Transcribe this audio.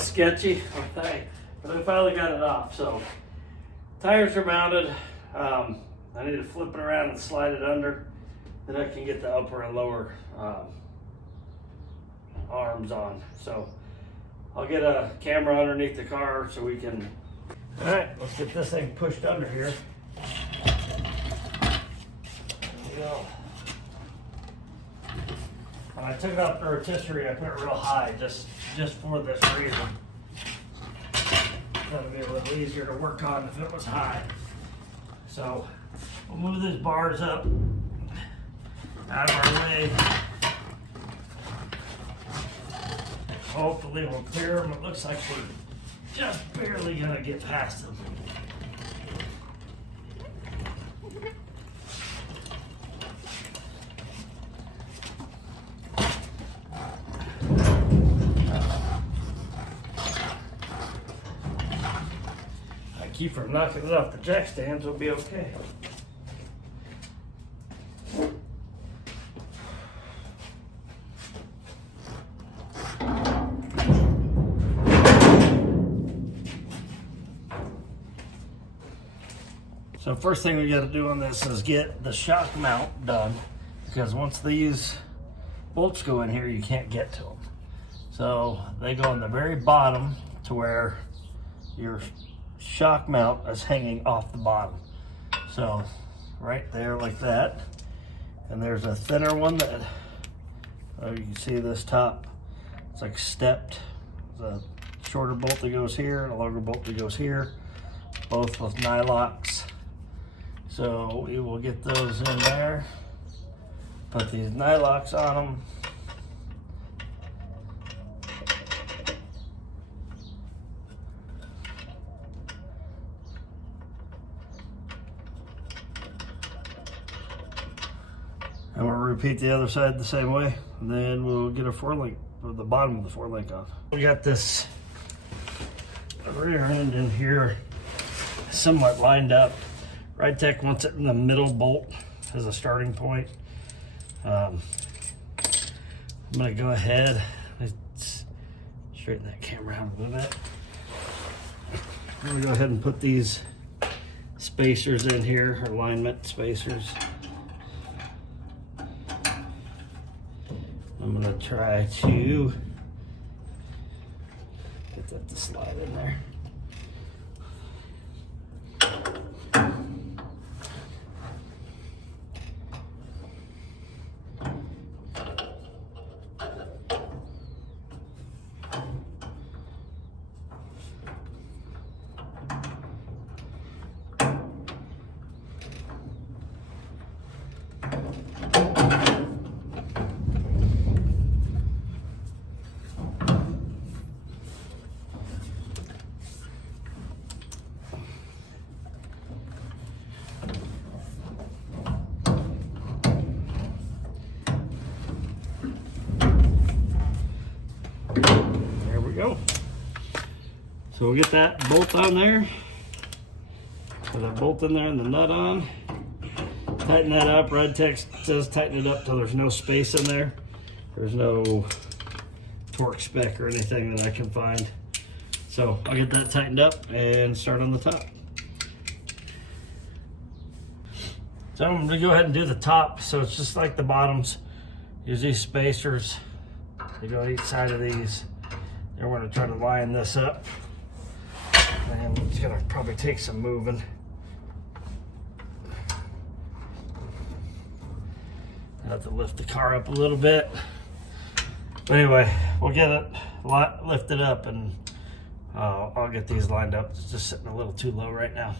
was sketchy, but I finally got it off. So tires are mounted. I need to flip it around and slide it under. Then I can get the upper and lower arms on. So I'll get a camera underneath the car so we can. All right, let's get this thing pushed under here. There we go. When I took it off the rotisserie, I put it real high just for this reason. That would be a little easier to work on if it was high. So we'll move these bars up out of our way. Hopefully we'll clear them. It looks like we're just barely gonna get past them. Keep from knocking it off the jack stands, will be okay. So first thing we got to do on this is get the shock mount done, because once these bolts go in here, you can't get to them. So they go on the very bottom to where your shock mount is hanging off the bottom. So right there like that. And there's a thinner one that you can see this top, it's like stepped. There's a shorter bolt that goes here and a longer bolt that goes here, both with nylocks. So we will get those in there, put these nylocks on them. And we'll repeat the other side the same way. And then we'll get a 4-link, or the bottom of the 4-link off. We got this rear end in here somewhat lined up. Ridetech wants it in the middle bolt as a starting point. I'm gonna go ahead, let's straighten that camera out a little bit. I'm gonna go ahead and put these spacers in here, alignment spacers. I'm gonna try to get that to slide in there. Go. So we'll get that bolt on there, put that bolt in there and the nut on, tighten that up. Ridetech says tighten it up till there's no space in there. There's no torque spec or anything that I can find. So I'll get that tightened up and start on the top. So I'm gonna go ahead and do the top. So it's just like the bottoms. Use these spacers. They go each side of these. And we're going to try to line this up, and it's going to probably take some moving. I have to lift the car up a little bit. But anyway, we'll get it lifted up, and I'll get these lined up. It's just sitting a little too low right now.